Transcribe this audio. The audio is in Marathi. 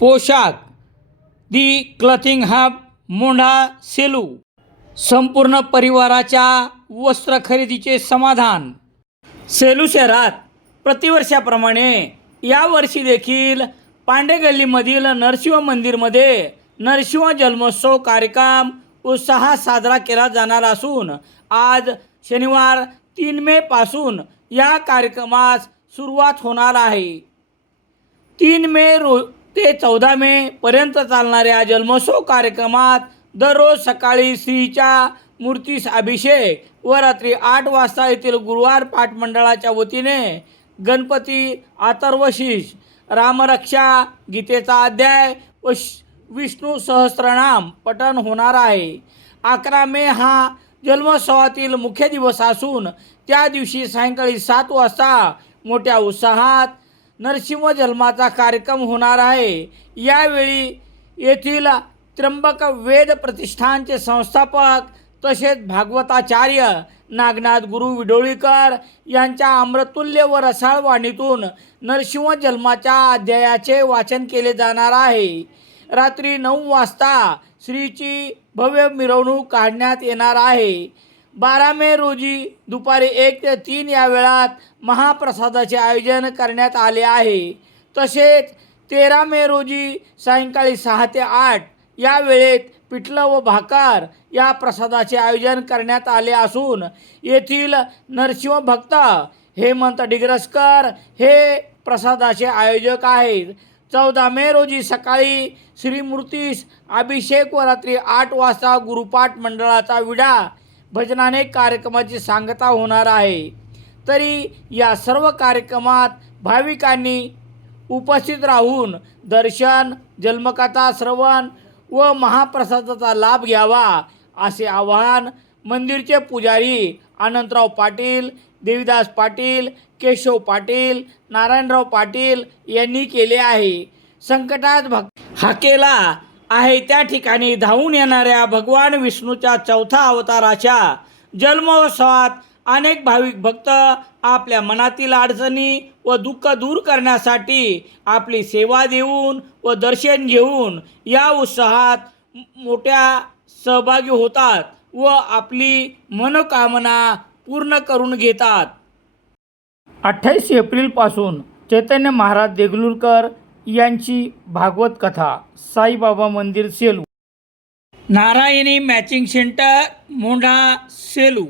पोशाख. The clothing hub Mondha Selu. संपूर्ण परिवाराच्या वस्त्र खरेदीचे समाधान. सेलू शहरात प्रतिवर्षाप्रमाणे यावर्षी देखील पांडे गल्लीमधील नरसिंह मंदिरमध्ये नरसिंह जन्मोत्सव कार्यक्रम उत्साहात साजरा केला जाणार असून आज शनिवार तीन मे पासून या कार्यक्रमास सुरुवात होणार आहे. तीन मे रो ते चौदा मे पर्यंत चालणाऱ्या जन्मोत्सव कार्यक्रमात दररोज सकाळी श्रीच्या मूर्तीस अभिषेक व रात्री आठ वाजता येथील गुरुवार पाठ मंडळाच्या वतीने गणपती आतर्वशीष रामरक्षा गीतेचा अध्याय व श- विष्णू सहस्रनाम पठण होणार आहे. अकरा मे हा जन्मोत्सवातील मुख्य दिवस असून त्या दिवशी सायंकाळी सात वाजता मोठ्या उत्साहात नरसिंह जन्माचा कार्यक्रम होणार आहे. यावेळी येथील त्र्यंबक वेद प्रतिष्ठानचे संस्थापक तसेच भागवताचार्य नागनाथ गुरु विडोळीकर यांच्या अमृतुल्य व रसाळ वाणीतून नरसिंह जन्माच्या अध्यायाचे वाचन केले जाणार आहे. रात्री नऊ वाजता श्रीची भव्य मिरवणूक काढण्यात येणार आहे. बारा मे रोजी दुपारी एक ते तीन या वेळात महाप्रसादाचे आयोजन करण्यात आले आहे. तसेच तेरा मे रोजी सायंकाळी सहा ते आठ या वेळेत पिठलं व भाकार या प्रसादाचे आयोजन करण्यात आले असून येथील नरसिंह भक्त हेमंत डिग्रसकर हे प्रसादाचे आयोजक आहेत. चौदा मे रोजी सकाळी श्रीमूर्तीस अभिषेक व रात्री आठ वाजता गुरुपाठ मंडळाचा विडा भजनाने कार्यक्रमाची सांगता होणार आहे. तरी या सर्व कार्यक्रमात भाविकांनी उपस्थित राहून दर्शन जन्मकथा श्रवण व महाप्रसादाचा लाभ घ्यावा असे आवाहन मंदिरचे पुजारी अनंतराव पाटील देवीदास पाटील केशव पाटील नारायणराव पाटील यांनी केले आहे. संकटात भक् हाकेला आहे त्या ठिकाणी धावून येणाऱ्या भगवान विष्णूच्या चौथा अवताराच्या जन्मोत्सवात अनेक भाविक भक्त आपल्या मनातील अडचणी व दुःख दूर करण्यासाठी आपली सेवा देऊन व दर्शन घेऊन या उत्साहात मोठ्या सहभागी होतात व आपली मनोकामना पूर्ण करून घेतात. अठ्ठावीस एप्रिलपासून चैतन्य महाराज देगलूरकर यांची भागवत कथा साईबाबा मंदिर Selu. Narayani matching centre Mondha Selu.